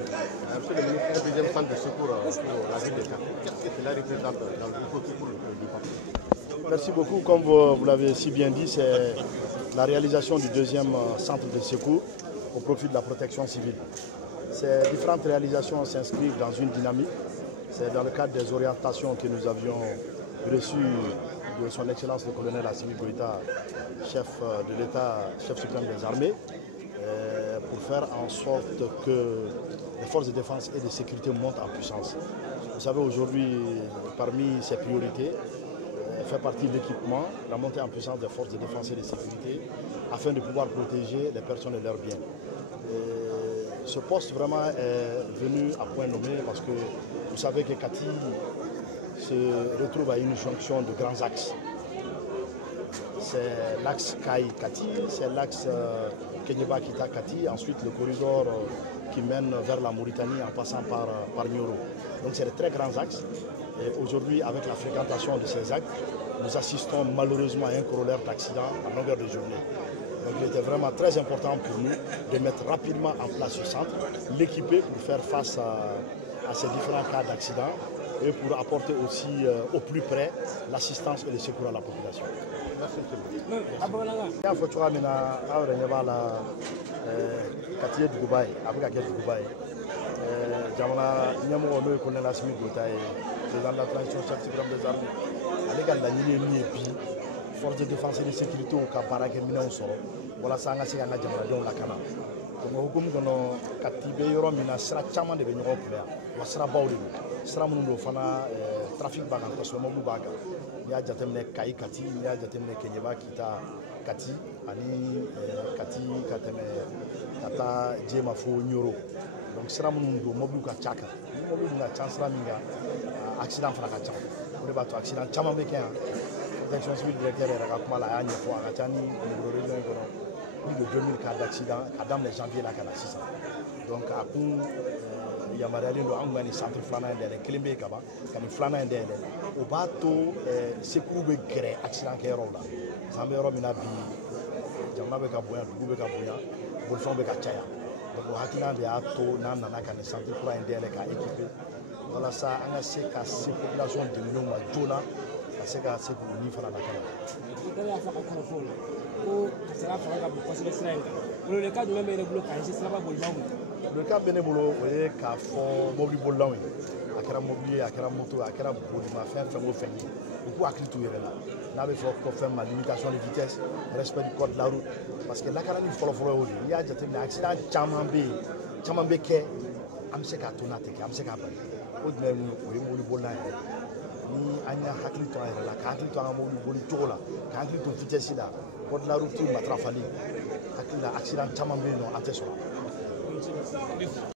Monsieur le ministre, le deuxième centre de secours pour la ville de Caen, qu'est-ce que cela représente dans le côté pour le département? Merci beaucoup. Comme vous l'avez si bien dit, c'est la réalisation du deuxième centre de secours au profit de la protection civile. Ces différentes réalisations s'inscrivent dans une dynamique. C'est dans le cadre des orientations que nous avions reçues de son Excellence le colonel Assimi Goïta, chef de l'État, chef suprême des armées, pour faire en sorte que les forces de défense et de sécurité montent en puissance. Vous savez, aujourd'hui, parmi ces priorités, fait partie de l'équipement, la montée en puissance des forces de défense et de sécurité, afin de pouvoir protéger les personnes et leurs biens. Ce poste vraiment est venu à point nommé parce que vous savez que Kati se retrouve à une jonction de grands axes. C'est l'axe Kai-Kati, c'est l'axe Kenyeba-Kita-Kati, ensuite le corridor qui mène vers la Mauritanie en passant par Nioro. Donc c'est de très grands axes. Et aujourd'hui, avec la fréquentation de ces axes, nous assistons malheureusement à un corollaire d'accidents à longueur de journée. Donc il était vraiment très important pour nous de mettre rapidement en place ce centre, l'équiper pour faire face à ces différents cas d'accidents et pour apporter aussi au plus près l'assistance et le secours à la population. Merci. Jamana ɲɛmɔgɔ n'o ye colonel Assimi Goïta ye président de la transition chef suprême des armées ale ka laɲini ye min ye bi force de défense et de sécurité ka baarakɛminɛnw sɔrɔ walasa an ka se k'an ka jamanadenw lakana donc o hukumu kɔnɔ Kati bɛ yɔrɔ min na sira caman de bɛ ɲɔgɔn kunbɛn yan wa sirabaw de don sira minnu don fana trafic b'a kan kosɛbɛ mɔbiliw b'a kan n'i y'a jateminɛ Kayi Kati n'i y'a jateminɛ Kenyeba Kita Kati ani Kati ka tɛmɛ ka taa Jema fo Nioro. Donc sira minnu don mɔbiliw ka ca kan ni mɔbiliw ka ca sira min kan accident fana ka ca o de b'a to accident caman bɛ kɛ yan protection civile directeur yɛrɛ ka kuma la a y'a ɲɛfɔ a ka ca ni Kulukoro région in kɔnɔ plus de 2000 cas d'accident ka daminɛ janvier la ka na sisan donc a kun yamaruyalen don an kun ka nin centre filanan in dayɛlɛ kelen bɛ yen kaban ka nin filanan in dayɛlɛ o b'a to secours bɛ gɛrɛ accident kɛyɔrɔw la an bɛ yɔrɔ min na bi jamana bɛ ka bonya dugu bɛ ka bonya bolifɛnw bɛ ka caya. Donc o hakilina de y'a to n'an nana ka nin centre kura in dayɛlɛ ka équiper walasa an ka se ka se population dɛmɛnenw ma joona ka se ka se k'u ni fana lakana. I y'a fɔ ka kɔrɔfɔ o la ko sira fanga ka bon kosɛbɛ sira in kan welewelekan jumɛn bɛ ne bolo ka ɲɛsin siraba bolilaw ma. Welewelekan bɛ ne bolo o ye k'a fɔ mobili bolilaw ye a kɛra mobili ye a kɛra moto a kɛra bolimafɛn fɛn o fɛn ye u k'u hakili t'u yɛrɛ la n'a bɛ fɔ ko fɛn ma limitation de vitesse respect du code de la route parce que lakanani fɔlɔfɔlɔ y'o de n'i y'a jateminɛ accident caman bɛ yen caman bɛ kɛ an bɛ se k'a to n'a tɛ kɛ an bɛ se k'a bali o jumɛn ye o ye mobili bolilan yɛrɛ ni an y'a hakili to an yɛrɛ la ka hakili to an ka mobili boli cogo la ka hakili to vitesse la code de la route matarafali hakili la accident caman bɛ yen nɔ an tɛ sɔrɔ.